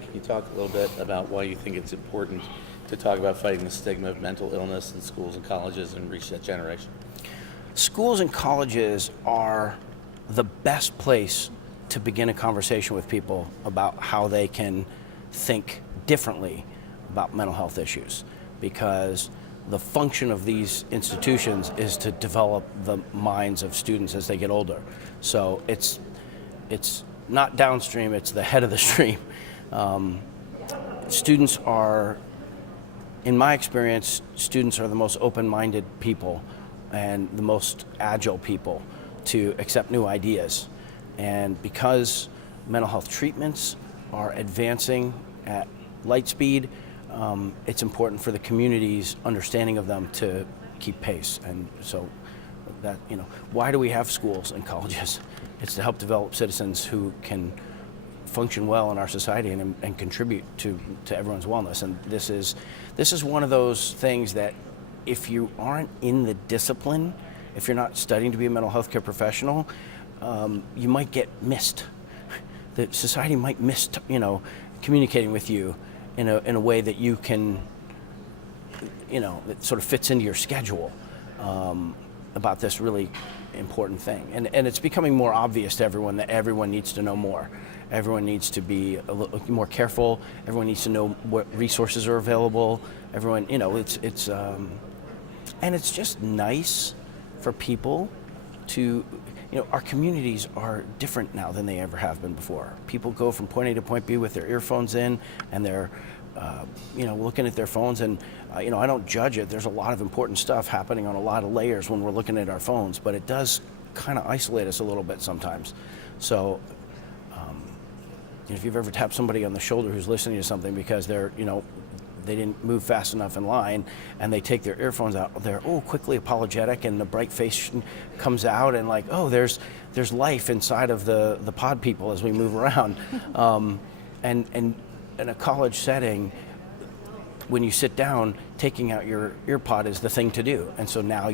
Can you talk a little bit about why you think it's important to talk about fighting the stigma of mental illness in schools and colleges and reach that generation? Schools and colleges are the best place to begin a conversation with people about how they can think differently about mental health issues, because the function of these institutions is to develop the minds of students as they get older. So it's not downstream, it's the head of the stream. Students are, in my experience, students are the most open-minded people and the most agile people to accept new ideas. And because mental health treatments are advancing at light speed, it's important for the community's understanding of them to keep pace. And so that, why do we have schools and colleges? It's to help develop citizens who can function well in our society and contribute to everyone's wellness. And this is one of those things that if you aren't in the discipline, if you're not studying to be a mental health care professional, you might get missed. The society might miss, communicating with you in a way that you can, that sort of fits into your schedule about this really important thing. And it's becoming more obvious to everyone that everyone needs to know more. Everyone needs to be a little more careful. Everyone needs to know what resources are available. Everyone, and it's just nice for people to, our communities are different now than they ever have been before. People go from point A to point B with their earphones in, and they're, looking at their phones. And, I don't judge it. There's a lot of important stuff happening on a lot of layers when we're looking at our phones, but it does kind of isolate us a little bit sometimes. So, if you've ever tapped somebody on the shoulder who's listening to something because they're, they didn't move fast enough in line, and they take their earphones out, they're quickly apologetic, and the bright face comes out, and like, there's life inside of the pod people as we move around. And in a college setting, when you sit down, taking out your ear pod is the thing to do. And so now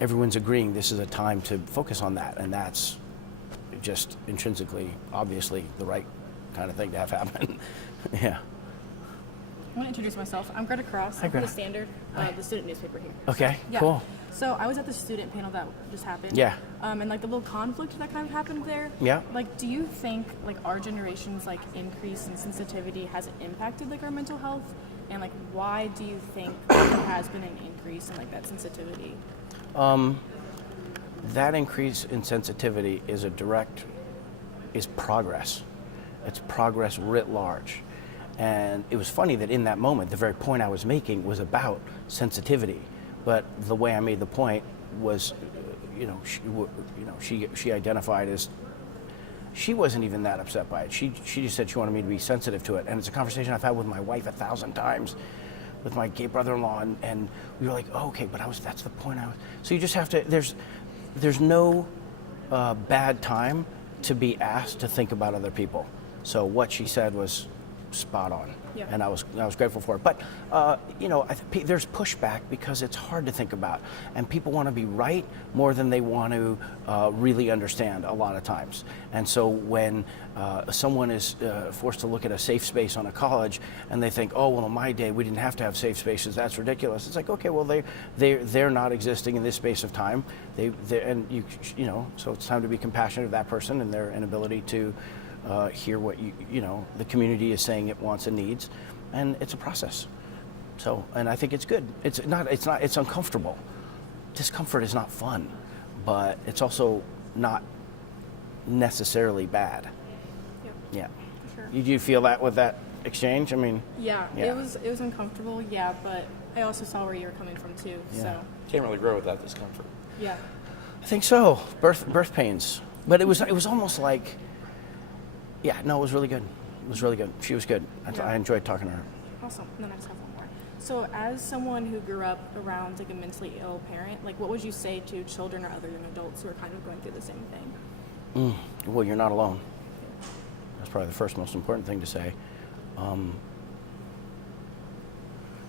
everyone's agreeing this is a time to focus on that, and that's just intrinsically, obviously, the right kind of thing to have happen. Yeah. I want to introduce myself. I'm Greta Cross. I'm from The Standard, the student newspaper here. Okay, cool. So I was at the student panel that just happened. Yeah. And the little conflict that kind of happened there. Yeah. Do you think our generation's increase in sensitivity has it impacted our mental health? And why do you think there has been an increase in that sensitivity? That increase in sensitivity is progress. It's progress writ large. And it was funny that in that moment, the very point I was making was about sensitivity. But the way I made the point was, she identified as, she wasn't even that upset by it. She just said she wanted me to be sensitive to it. And it's a conversation I've had with my wife 1,000 times, with my gay brother-in-law, and we were like, okay, but that's the point I was. So you just have to, there's no bad time to be asked to think about other people. So what she said was spot on. Yeah. And I was grateful for it. But there's pushback because it's hard to think about, and people want to be right more than they want to really understand a lot of times. And so when someone is forced to look at a safe space on a college, and they think, oh well, in my day we didn't have to have safe spaces, that's ridiculous. It's like, okay, well they're not existing in this space of time. So it's time to be compassionate of that person and their inability to hear what the community is saying it wants and needs, and it's a process. So, and I think it's good. It's uncomfortable. Discomfort is not fun, but it's also not necessarily bad. Yep. Yeah. For sure. Did you feel that with that exchange? I mean. Yeah. It was uncomfortable. Yeah, but I also saw where you were coming from too. Yeah. So. Can't really grow without discomfort. Yeah. I think so. Birth pains, but it was almost like. Yeah, no, it was really good. It was really good. She was good. I enjoyed talking to her. Awesome. And then I just have one more. So as someone who grew up around a mentally ill parent, what would you say to children or other young adults who are kind of going through the same thing? Well, you're not alone. That's probably the first most important thing to say. You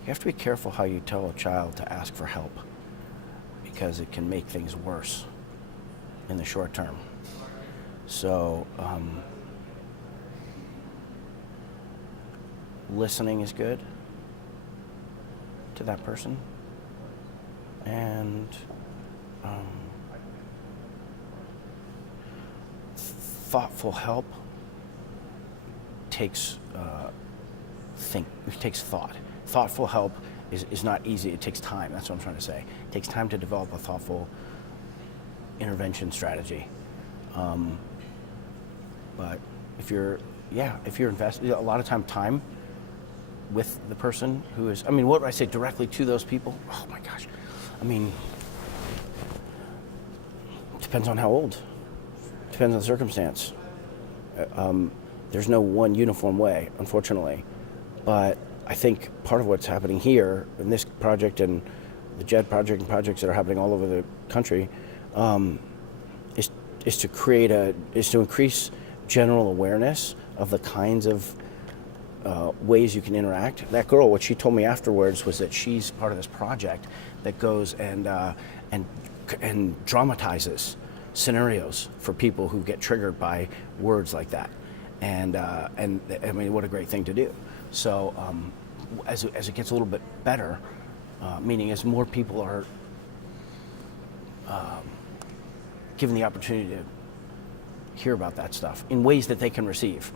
have to be careful how you tell a child to ask for help, because it can make things worse in the short term. So listening is good to that person, and thoughtful help takes thought. Thoughtful help is not easy. It takes time. That's what I'm trying to say. It takes time to develop a thoughtful intervention strategy. But if you're invested a lot of time with the person who is, I mean, what would I say directly to those people? Oh my gosh. I mean, depends on how old. Depends on the circumstance. There's no one uniform way, unfortunately. But I think part of what's happening here in this project and the JED project and projects that are happening all over the country is to increase general awareness of the kinds of ways you can interact. That girl, what she told me afterwards was that she's part of this project that goes and dramatizes scenarios for people who get triggered by words like that. And I mean, what a great thing to do. So as it gets a little bit better, meaning as more people are given the opportunity to hear about that stuff in ways that they can receive.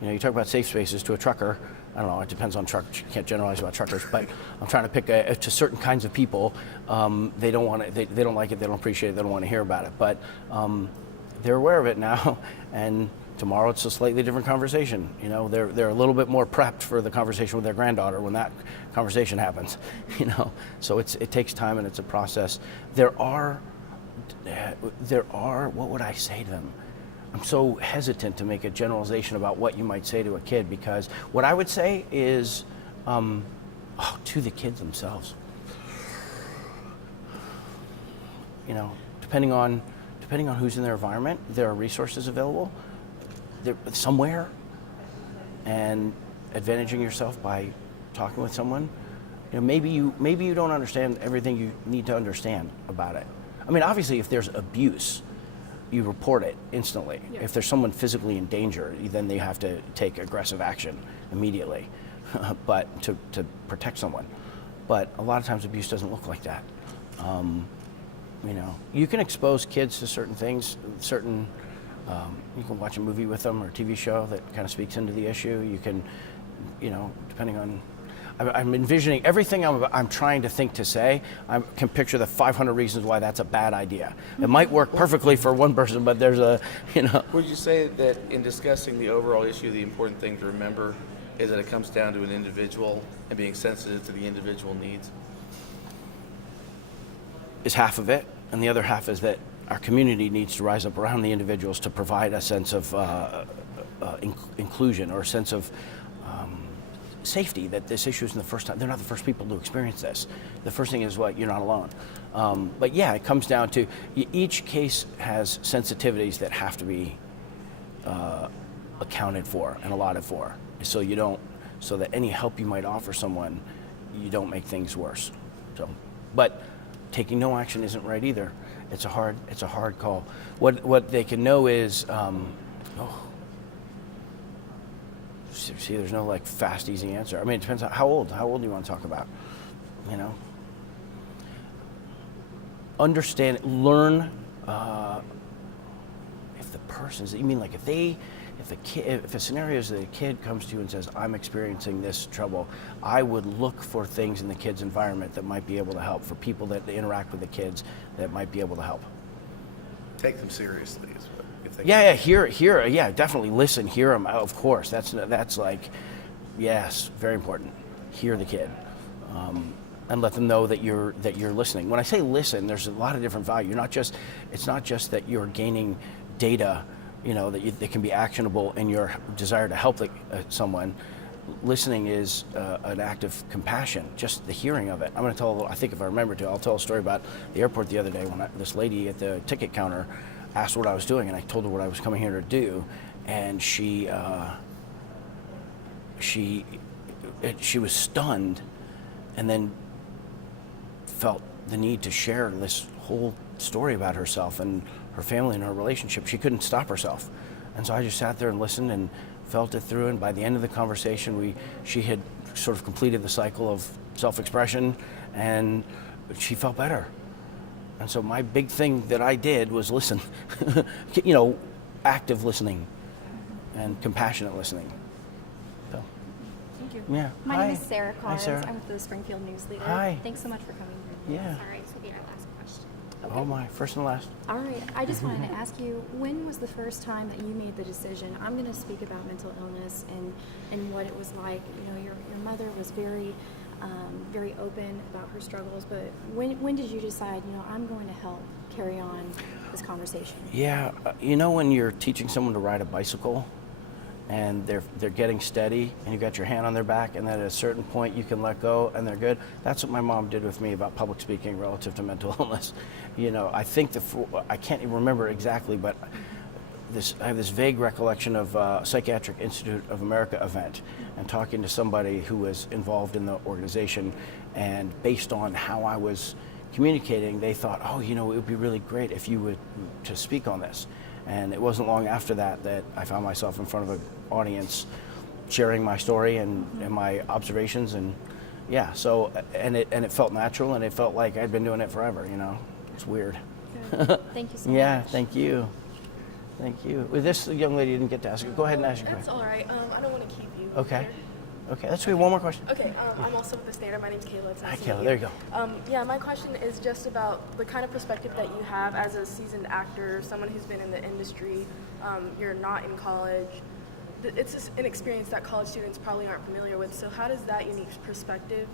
You know, you talk about safe spaces to a trucker. I don't know, it depends on truckers. You can't generalize about truckers, but I'm trying to pick to certain kinds of people. They don't want it, they don't like it, they don't appreciate it, they don't want to hear about it. But they're aware of it now, and tomorrow it's a slightly different conversation. You know, they're a little bit more prepped for the conversation with their granddaughter when that conversation happens. You know, so it takes time and it's a process. There are what would I say to them? I'm so hesitant to make a generalization about what you might say to a kid, because what I would say is to the kids themselves. You know, depending on who's in their environment, there are resources available there somewhere, and advantaging yourself by talking with someone. You know, maybe you don't understand everything you need to understand about it. I mean, obviously, if there's abuse, you report it instantly. Yeah. If there's someone physically in danger, then they have to take aggressive action immediately, but to protect someone. But a lot of times abuse doesn't look like that. You know, you can expose kids to certain things, you can watch a movie with them or a TV show that kind of speaks into the issue. You can, you know, depending on, I'm envisioning everything I'm trying to think to say. I can picture the 500 reasons why that's a bad idea. It might work perfectly for one person, but there's a, you know. Would you say that in discussing the overall issue, the important thing to remember is that it comes down to an individual and being sensitive to the individual needs? Is half of it, and the other half is that our community needs to rise up around the individuals to provide a sense of inclusion, or a sense of safety, that this issue isn't the first time. They're not the first people to experience this. The first thing is you're not alone. But yeah, it comes down to each case has sensitivities that have to be accounted for and allotted for, so that any help you might offer someone, you don't make things worse. So, but taking no action isn't right either. It's a hard call. What they can know is, see, there's no fast, easy answer. I mean, it depends on how old do you want to talk about, you know? Understand, learn, if the person's, you mean if a scenario is that a kid comes to you and says, I'm experiencing this trouble, I would look for things in the kid's environment that might be able to help, for people that interact with the kids that might be able to help. Take them seriously. Hear, definitely listen, hear them, of course. That's yes, very important. Hear the kid, and let them know that you're listening. When I say listen, there's a lot of different value. It's not just that you're gaining data, you know, that can be actionable in your desire to help someone. Listening is an act of compassion, just the hearing of it. I'm going to tell, I think if I remember to, I'll tell a story about the airport the other day when this lady at the ticket counter asked what I was doing, and I told her what I was coming here to do, and she was stunned, and then felt the need to share this whole story about herself and her family and her relationship. She couldn't stop herself, and so I just sat there and listened and felt it through, and by the end of the conversation, she had sort of completed the cycle of self-expression, and she felt better. And so my big thing that I did was listen, active listening and compassionate listening. So, Thank you. yeah. My Hi. name is Sarah Hi, Collins. Sarah. I'm with the Springfield News Leader. Hi. Thanks so much for coming. Yeah. All right, so we our last question. Oh my, first and last. All right, I just wanted to ask you, when was the first time that you made the decision, I'm going to speak about mental illness and what it was like? Your mother was very open about her struggles, but when did you decide, I'm going to help carry on this conversation? Yeah, when you're teaching someone to ride a bicycle and they're getting steady and you got your hand on their back, and then at a certain point you can let go and they're good. That's what my mom did with me about public speaking relative to mental illness. I think I can't even remember exactly, but I have this vague recollection of a Psychiatric Institute of America event and talking to somebody who was involved in the organization, and based on how I was communicating, they thought, it would be really great if you would to speak on this. And it wasn't long after that I found myself in front of an audience sharing my story and my observations, and yeah, so and it felt natural, and it felt like I'd been doing it forever. It's weird. Good. Thank you so Yeah, much. thank you. Thank you. Well, this young lady didn't get to ask. Go ahead and ask your That's question. all right. I don't want to keep you. Okay. here. Okay, let's do one more question. Okay. I'm also with the Standard. My name's Kayla. It's Hi, nice to meet Kayla. There you go. Yeah, my question is just about the kind of perspective that you have as a seasoned actor, someone who's been in the industry. You're not in college. It's just an experience that college students probably aren't familiar with. So how does that unique perspective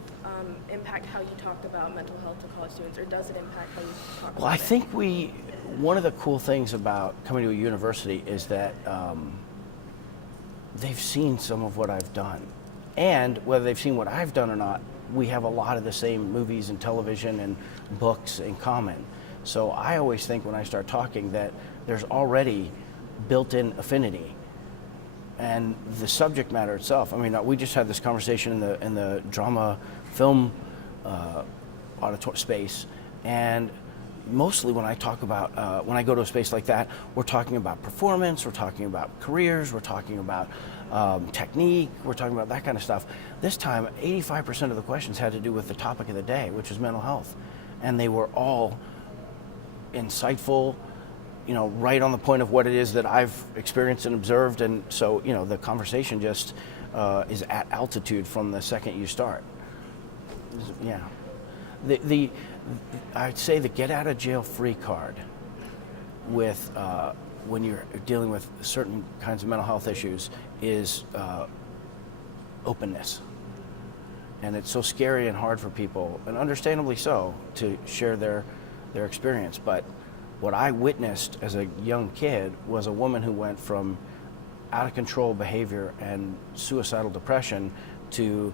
impact how you talk about mental health to college students, or does it impact how you talk about it? Well, I think one of the cool things about coming to a university is that they've seen some of what I've done. And whether they've seen what I've done or not, we have a lot of the same movies and television and books in common. So I always think when I start talking that there's already built-in affinity. And the subject matter itself, we just had this conversation in the drama film auditorium space, and mostly when I talk about, when I go to a space like that, we're talking about performance, we're talking about careers, we're talking about technique, we're talking about that kind of stuff. This time, 85% of the questions had to do with the topic of the day, which was mental health. And they were all insightful, right on the point of what it is that I've experienced and observed. And so, the conversation just is at altitude from the second you start. Yeah. I'd say the get out of jail free card with when you're dealing with certain kinds of mental health issues is openness. And it's so scary and hard for people, and understandably so, to share their experience. But what I witnessed as a young kid was a woman who went from out of control behavior and suicidal depression to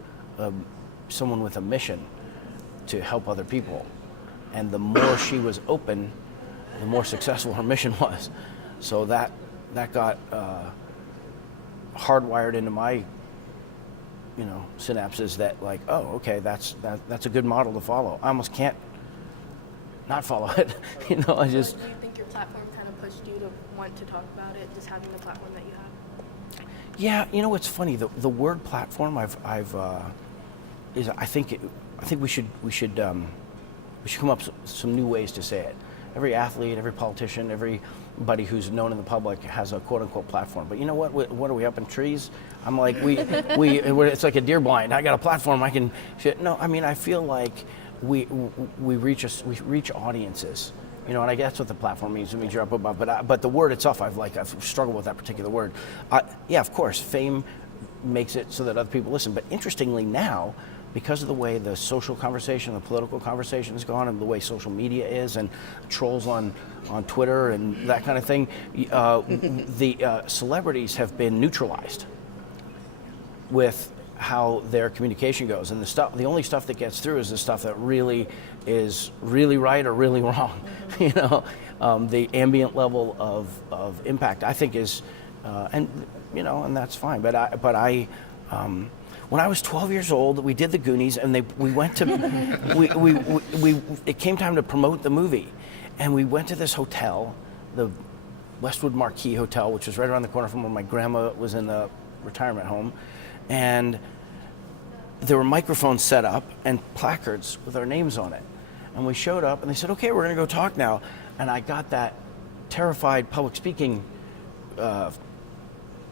someone with a mission to help other people. And the more she was open, the more successful her mission was. So that got hardwired into my synapses that that's a good model to follow. I almost can't not follow it. I just. Do you think your platform kind of pushed you to want to talk about it, just having the platform that you have? Yeah, it's funny. The word platform I think we should come up with some new ways to say it. Every athlete, every politician, everybody who's known in the public has a quote unquote platform. But you know what? What are we, up in trees? I'm like it's like a deer blind. I got a platform. I can. No, I feel like we reach audiences. And I guess that's what the platform means. It means you're up above. But the word itself, I've struggled with that particular word. Yeah, of course, fame makes it so that other people listen. But interestingly now, because of the way the social conversation, the political conversation has gone, and the way social media is, and trolls on Twitter and that kind of thing, the celebrities have been neutralized with how their communication goes. And the only stuff that gets through is the stuff that really is really right or really wrong. The ambient level of impact, I think, is, and that's fine. But I. When I was 12 years old, we did the Goonies, and we went to, it came time to promote the movie, and we went to this hotel, the Westwood Marquis Hotel, which was right around the corner from where my grandma was in the retirement home, and there were microphones set up and placards with our names on it. And we showed up, and they said, okay, we're going to go talk now. And I got that terrified public speaking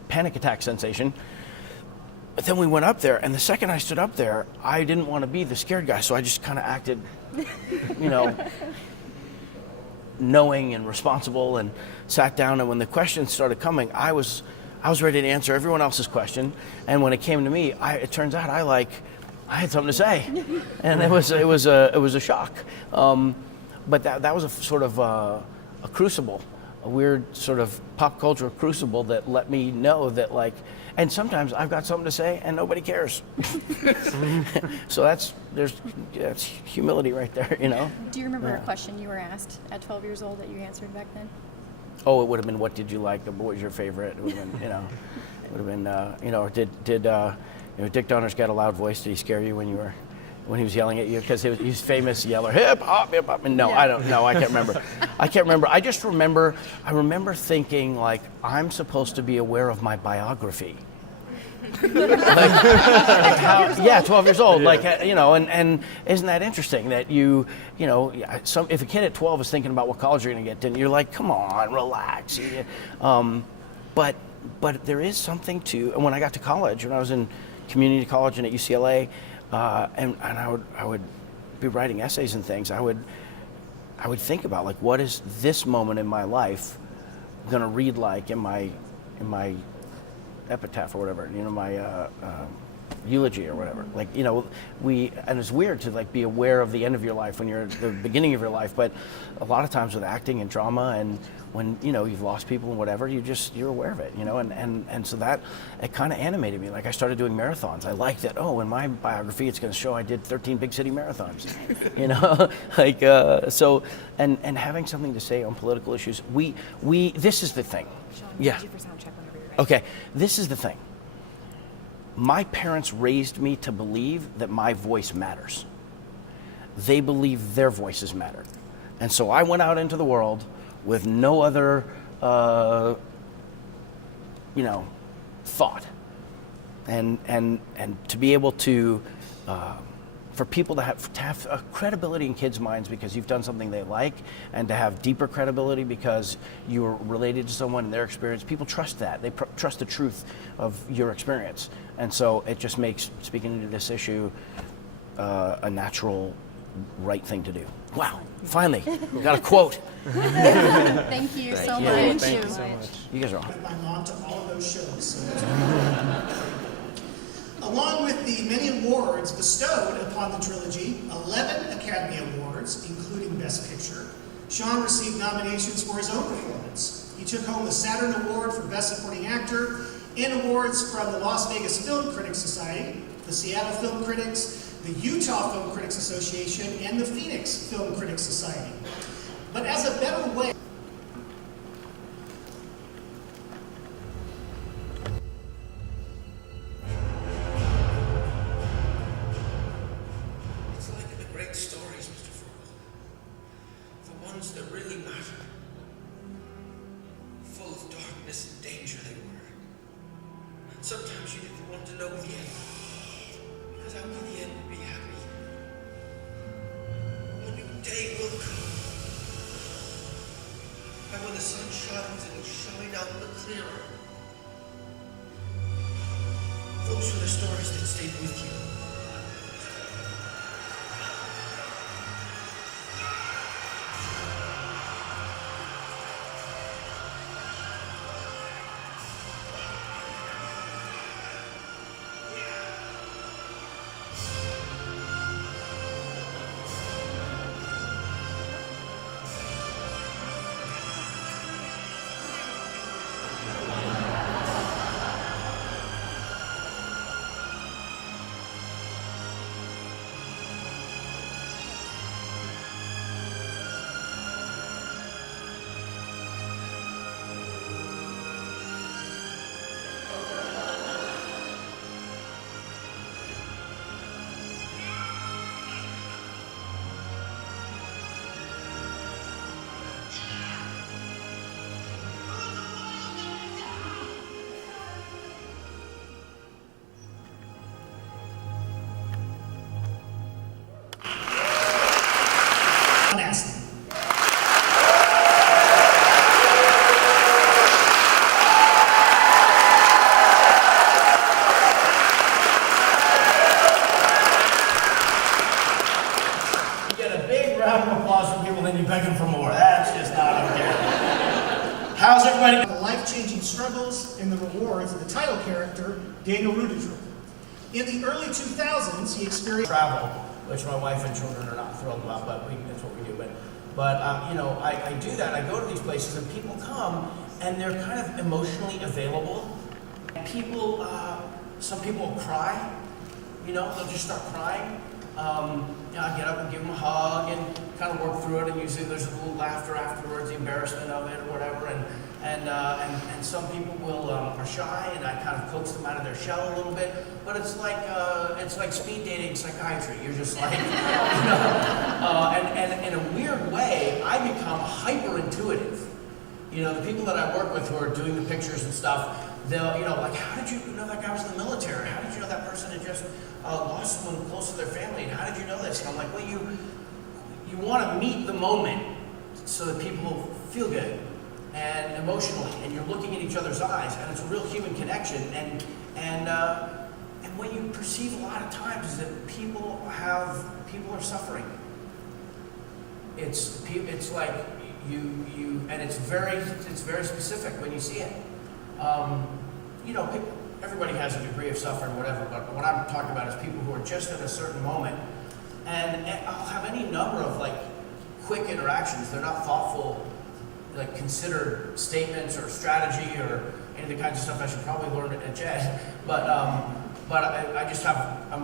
panic attack sensation. But then we went up there, and the second I stood up there, I didn't want to be the scared guy, so I just kind of acted, knowing and responsible, and sat down. And when the questions started coming, I was ready to answer everyone else's question. And when it came to me, it turns out I had something to say, and it was a shock. But that was a sort of a crucible, a weird sort of pop culture crucible that let me know that and sometimes I've got something to say and nobody cares. So that's humility right there, Do you remember a question you were asked at 12 years old that you answered back then? Oh, it would have been, what did you like? What was your favorite? It would have been, it would have been, or did Dick Donner's Got a Loud Voice? Did he scare you when he was yelling at you? Because he's famous yeller, hip hop, hip hop. And no, I don't know. I can't remember. I just remember. I remember thinking I'm supposed to be aware of my biography. 12 years old. And isn't that interesting that if a kid at 12 is thinking about what college you're going to get, then you're like, come on, relax. But there is something to. And when I got to college, when I was in community college and at UCLA, and I would be writing essays and things, I would think about what is this moment in my life going to read like in my epitaph or whatever, my eulogy or whatever. And it's weird to be aware of the end of your life when you're at the beginning of your life, but a lot of times with acting and drama and when you've lost people and whatever, you're aware of it, and so that it kind of animated me. I started doing marathons. I liked that. Oh, in my biography, it's going to show I did 13 big city marathons, so and having something to say on political issues. This is the thing. Sean, Yeah. use you for sound check whenever you're ready. Okay, this is the thing. My parents raised me to believe that my voice matters. They believe their voices matter. And so I went out into the world with no other, thought. And to be able to, for people to have a credibility in kids' minds because you've done something they like, and to have deeper credibility because you're related to someone and their experience, people trust that. They trust the truth of your experience. And so it just makes speaking into this issue a natural, right thing to do. Wow, finally, we got a quote. Thank you so much. Thank you so much. You guys are With my mom to all of those shows. Along with the many awards bestowed upon the trilogy, 11 Academy Awards, including Best Picture, Sean received nominations for his own performance. He took home the Saturn Award for Best Supporting Actor and awards from the Las Vegas Film Critics Society, the Seattle Film Critics, the Utah Film Critics Association, and the Phoenix Film Critics Society. But as a better way, It's like in the great stories, Mr. Frobel. The ones that really matter. Full of darkness and danger they were. And sometimes you didn't want to know the end. Because I knew the end would be happy. A new day will come. And when the sun shines, it will shine out the clearer. Those were the stories that stayed with you. between struggles and the rewards of the title character, Daniel Rudy. In the early 2000s, he experienced travel, which my wife and children are not thrilled about, but that's what we do. But you know, I do that. I go to these places, and people come, and they're kind of emotionally available. And people, some people will cry. You know, they'll just start crying. You know, I get up and give them a hug and kind of work through it, and usually there's a little laughter afterwards, the embarrassment of it or whatever. And some people are shy, and I kind of coax them out of their shell a little bit. But it's like speed dating psychiatry. You're just like, you know, and in a weird way, I become hyper intuitive. You know, the people that I work with who are doing the pictures and stuff, they'll, you know, like, how did you know that guy was in the military? How did you know that person had just lost someone close to their family? And how did you know this? And I'm like, well, you want to meet the moment so that people feel good and emotionally, and you're looking in each other's eyes, and it's a real human connection. And what you perceive a lot of times is that people are suffering. It's like and it's very specific when you see it. You know, everybody has a degree of suffering, whatever, but what I'm talking about is people who are just at a certain moment, and I'll have any number of like quick interactions. They're not thoughtful, like considered statements or strategy or any of the kinds of stuff I should probably learn at JED. But I'm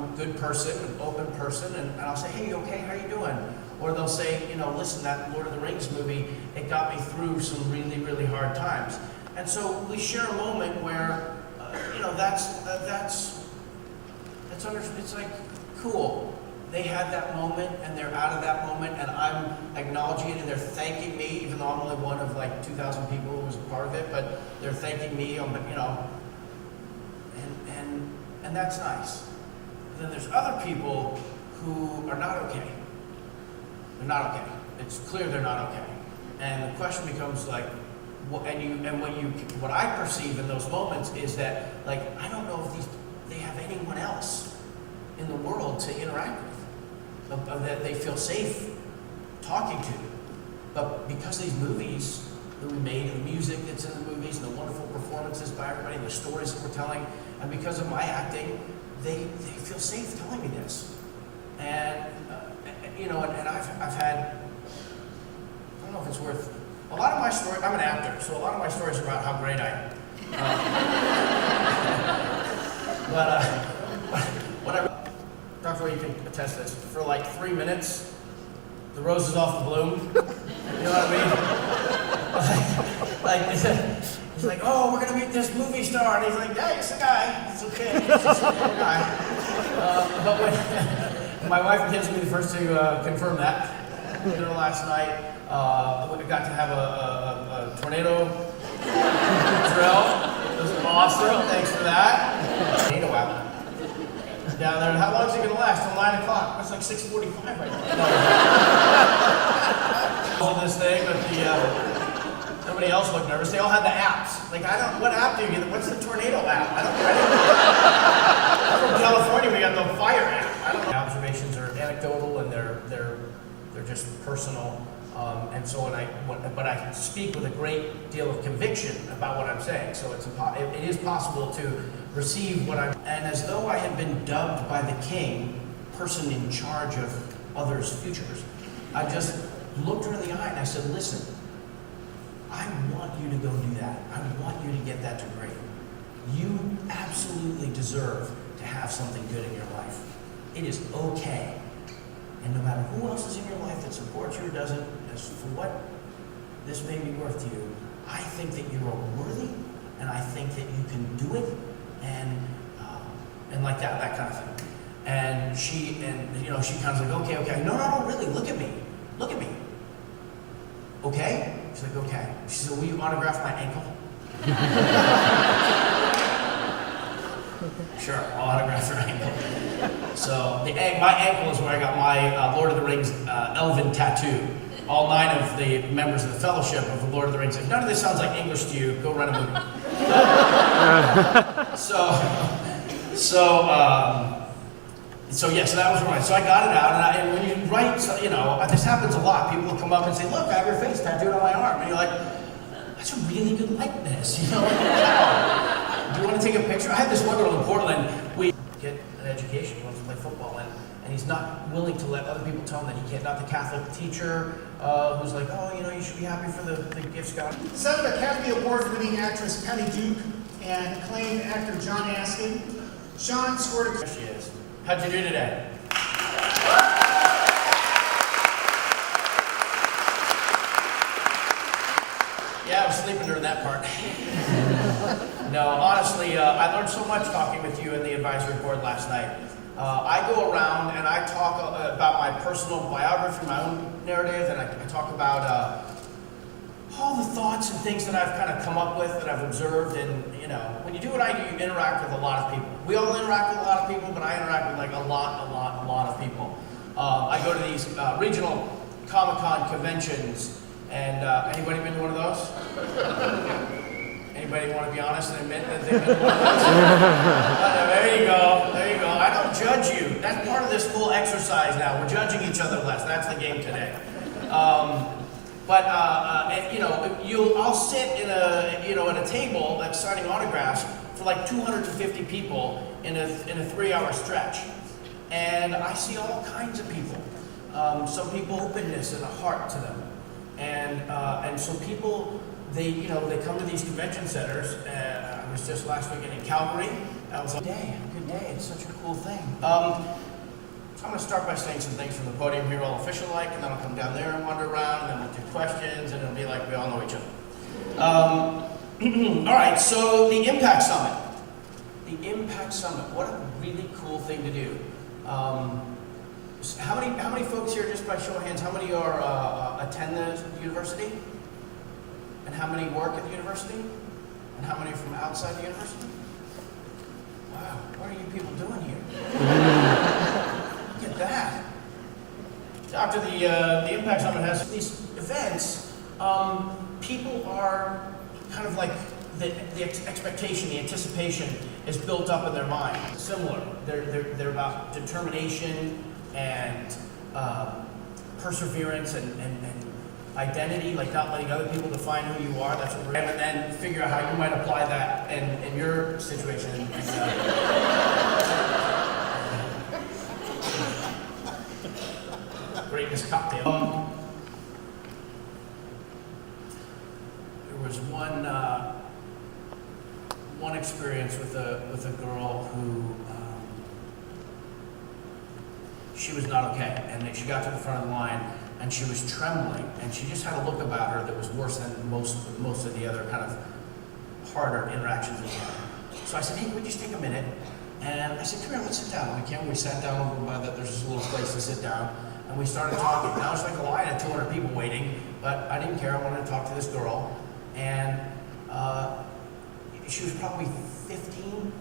a good person, an open person, and I'll say, hey, you okay? How you doing? Or they'll say, you know, listen, that Lord of the Rings movie, it got me through some really, really hard times. And so we share a moment where, you know, it's like, cool. They had that moment, and they're out of that moment, and I'm acknowledging it, and they're thanking me, even though I'm only one of like 2,000 people who was a part of it, but they're thanking me, you know, and that's nice. And then there's other people who are not okay. They're not okay. It's clear they're not okay. And the question becomes like, what I perceive in those moments is that, like, I don't know if they have anyone else in the world to interact with, that they feel safe talking to. But because of these movies that we made, and the music that's in the movies, and the wonderful performances by everybody, and the stories that we're telling, and because of my acting, they feel safe telling me this. And you know, and I've had, I don't know if it's worth, a lot of my story, I'm an actor, so a lot of my stories are about how great I am. Dr. you can attest this, for like 3 minutes, the rose is off the bloom. You know what I mean? He's like, oh, we're gonna meet this movie star, and he's like, yeah, it's a guy, it's okay, it's just a guy. But when my wife gives me the first to confirm that, dinner last night, we got to have a tornado drill. It was awesome. Thanks for that. Tornado out down there. How long is it going to last? Till 9 o'clock. It's like 6:45 right now. On this thing, but nobody else looked nervous. They all had the apps. Like, what app do you get? What's the tornado app? I'm from California. We got the fire app. I don't know. Observations are anecdotal, and they're just personal. And so but I speak with a great deal of conviction about what I'm saying. So it is possible to receive what I'm, and as though I had been dubbed by the king, person in charge of others' futures, I just looked her in the eye and I said, listen, I want you to go do that. I want you to get that degree. You absolutely deserve to have something good in your life. It is okay. And no matter who else is in your life that supports you or doesn't, as for what this may be worth to you, I think that you are worthy, and I think that you can do it, and like that kind of thing. And she kind of like, okay, no, really, look at me. Okay? She's like, okay. She said, will you autograph my ankle? Sure, I'll autograph your ankle. So my ankle is where I got my Lord of the Rings elven tattoo. All 9 of the members of the Fellowship of the Lord of the Rings. If none of this sounds like English to you, go run a movie. So that was right. So I got it out, and when you write, this happens a lot. People will come up and say, look, I have your face tattooed on my arm. And you're like, that's a really good likeness, you know? Like, wow. Do you want to take a picture? I had this one girl in Portland. We get an education, he wants to play football, and he's not willing to let other people tell him that he can't. Not the Catholic teacher who's like, oh, you know, you should be happy for the gifts God. 7 Academy Award-winning actress Patty Duke and acclaimed actor Sean Astin. Sean scored a... There she is. How'd you do today? Yeah, I was sleeping during that part. No, honestly, I learned so much talking with you in the advisory board last night. I go around and I talk about my personal biography, my own narrative, and I talk about all the thoughts and things that I've kind of come up with, that I've observed, and you know, when you do what I do, you interact with a lot of people. We all interact with a lot of people, but I interact with like a lot of people. I go to these regional Comic-Con conventions, and anybody been to one of those? Anybody want to be honest and admit that they've been to one of those? There you go, there you go. I don't judge you. That's part of this whole exercise now. We're judging each other less. That's the game today. You know, I'll sit in at a table that's signing autographs for like 250 people in a 3-hour stretch, and I see all kinds of people. Some people openness and a heart to them, and so people they come to these convention centers. I was just last weekend in Calgary. I was like, good day. It's such a cool thing. I'm going to start by saying some things from the podium here, all official-like, and then I'll come down there and wander around, and then we'll do questions, and it'll be like we all know each other. All right, so the Impact Summit. The Impact Summit, what a really cool thing to do. How many folks here, just by show of hands, how many attend the university? And how many work at the university? And how many are from outside the university? Wow, what are you people doing here? Look at that. After the Impact Summit has these events, people are kind of like the expectation, the anticipation is built up in their mind. Similar. They're about determination and perseverance and identity, like not letting other people define who you are. That's what we're and then figure out how you might apply that in your situation. Greatness cocktail. There was one experience with a girl who she was not okay, and she got to the front of the line and she was trembling, and she just had a look about her that was worse than most of the other kind of harder interactions that she had. So I said, hey, can we just take a minute? And I said, come here, let's sit down. We sat down over by there's this little place to sit down. And we started talking. Now it's like a line of 200 people waiting, but I didn't care. I wanted to talk to this girl. And she was probably 15.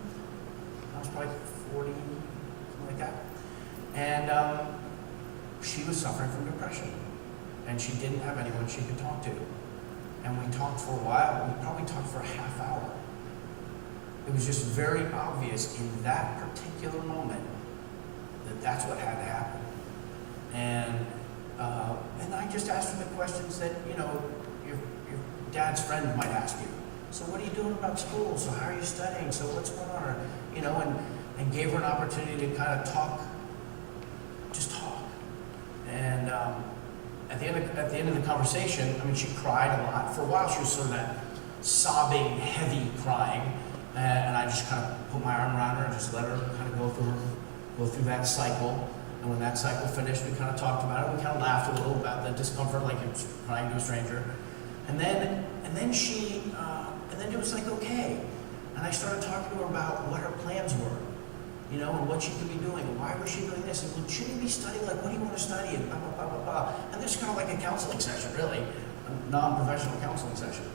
I was probably 40, something like that. And she was suffering from depression. And she didn't have anyone she could talk to. And we talked for a while. We probably talked for a half hour. It was just very obvious in that particular moment that that's what had to happen. And I just asked her the questions that, you know, your dad's friend might ask you. So what are you doing about school? So how are you studying? So what's going on? Or, you know, and gave her an opportunity to kind of talk, just talk. And at the end of the conversation, I mean, she cried a lot. For a while, she was sort of that sobbing, heavy crying. And I just kind of put my arm around her and just let her kind of go through that cycle. And when that cycle finished, we kind of talked about it. We kind of laughed a little about the discomfort, like it's crying to a stranger. And then it was like, okay. And I started talking to her about what her plans were, you know, and what she could be doing, and why was she doing this, and well, should you be studying, like, what do you want to study, and blah, blah, blah, blah, blah. And this is kind of like a counseling session, really, a non-professional counseling session.